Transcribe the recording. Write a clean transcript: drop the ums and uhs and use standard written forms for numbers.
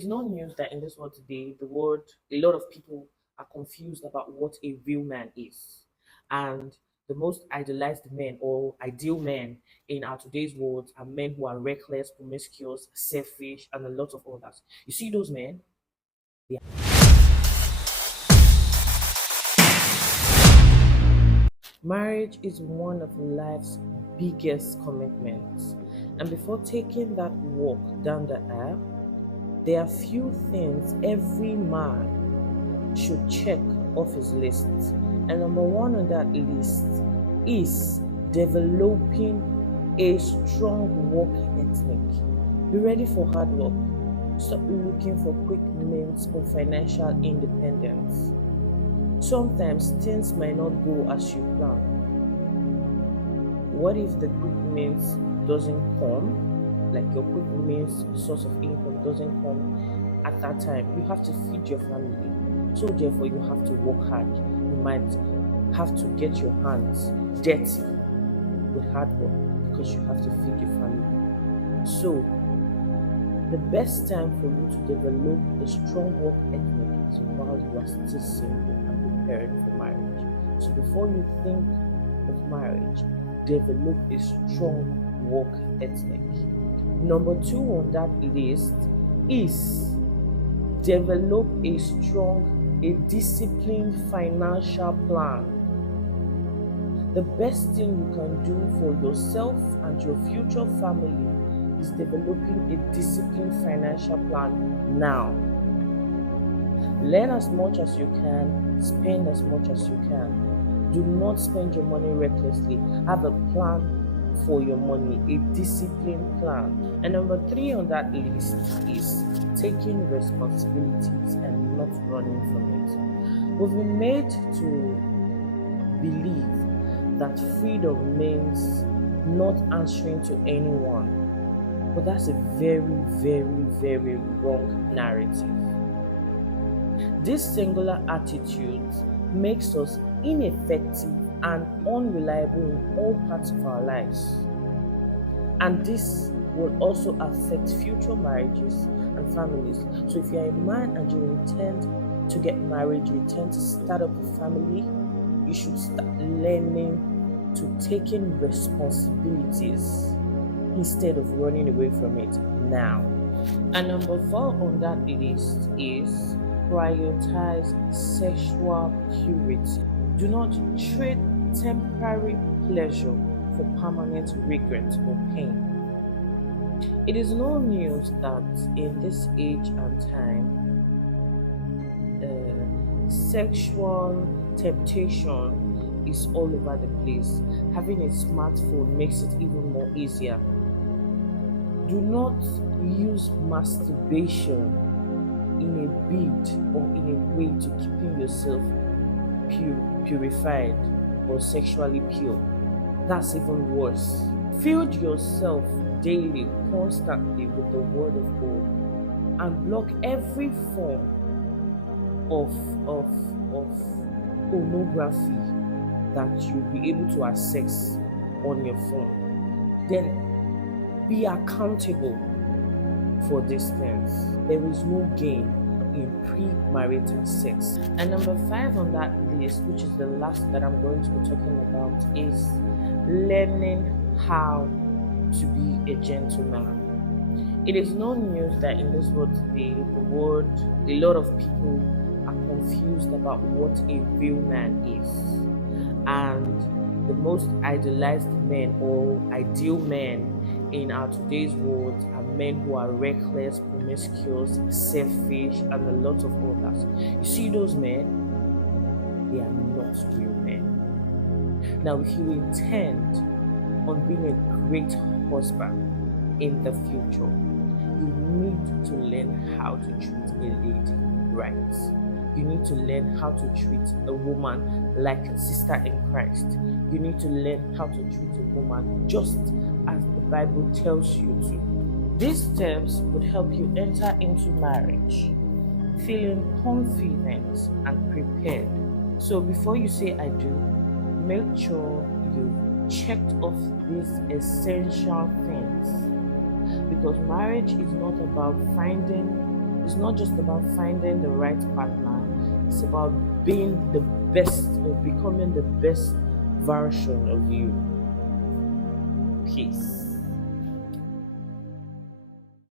It's not news that in this world today, a lot of people are confused about what a real man is. And the most idolized men or ideal men in our today's world are men who are reckless, promiscuous, selfish, and a lot of others. You see those men? They Marriage is one of life's biggest commitments. And before taking that walk down the aisle, there are few things every man should check off his list. And number one on that list is developing a strong work ethic. Be ready for hard work. Stop looking for quick means of financial independence. Sometimes things might not go as you plan. What if the quick means doesn't come? Like your quick means source of income doesn't come at that time. You have to feed your family. So therefore you have to work hard. You might have to get your hands dirty with hard work because you have to feed your family. So the best time for you to develop a strong work ethic is while you are still single and preparing for marriage. So before you think of marriage, develop a strong work ethic. Number two on that list is develop a disciplined financial plan. The best thing you can do for yourself and your future family is developing a disciplined financial plan now. Learn as much as you can, spend as much as you can. Do not spend your money recklessly. Have a plan for your money, a disciplined plan. And number three on that list is taking responsibilities and not running from it. We've been made to believe that freedom means not answering to anyone. But that's a very, very, very wrong narrative. This singular attitude makes us ineffective and unreliable in all parts of our lives. And this will also affect future marriages and families. So if you're a man and you intend to get married, you intend to start up a family, you should start learning to take in responsibilities instead of running away from it now. And number four on that list is prioritize sexual purity. Do not trade temporary pleasure for permanent regret or pain. It is no news that in this age and time, sexual temptation is all over the place. Having a smartphone makes it even more easier. Do not use masturbation in a bid or in a way to keeping yourself purified or sexually pure. That's even worse. Fill yourself daily, constantly with the Word of God and block every form of pornography that you'll be able to access on your phone. Then be accountable for these things. There is no gain in pre-marital sex. And number five on that list, which is the last that I'm going to be talking about, is learning how to be a gentleman. It is no news that in this world today, a lot of people are confused about what a real man is. And the most idolized men or ideal men in our today's world are men who are reckless, promiscuous, selfish, and a lot of others. You see those men? They are not real men. Now, if you intend on being a great husband in the future, you need to learn how to treat a lady right. You need to learn how to treat a woman like a sister in Christ. You need to learn how to treat a woman just as the Bible tells you to. These steps would help you enter into marriage feeling confident and prepared. So before you say I do, make sure you've checked off these essential things. Because marriage is not about finding It's not just about finding the right partner, it's about being the best or becoming the best version of you. Peace.